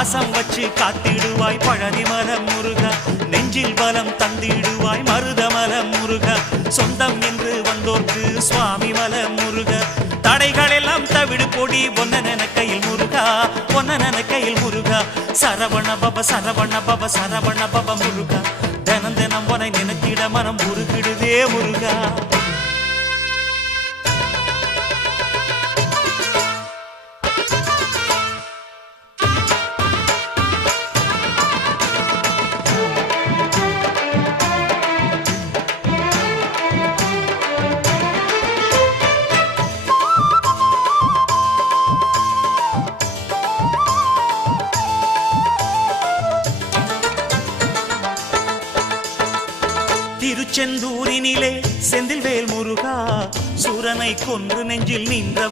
பாசம் வச்சு காத்திடுவாய் பழனிமலை முருகா நெஞ்சில் பலம் தந்திடுவாய் மருதமலை முருகா சொந்தம் என்று வந்தோர்க்கு சுவாமி மலை முருகா தடைகள் எல்லாம் தவிடு பொடி ஒன்ன கையில் முருகா ஒன்ன கையில் முருகா சரவண பப சரவண பப சரவண பப முருகா தினம் தினம் உனை நினைத்திட மனம் உருகிடுதே முருகா திருச்செந்தூரினிலே செந்தில்வேல் முருகா சூரனை கொன்று நெஞ்சில் நின்ற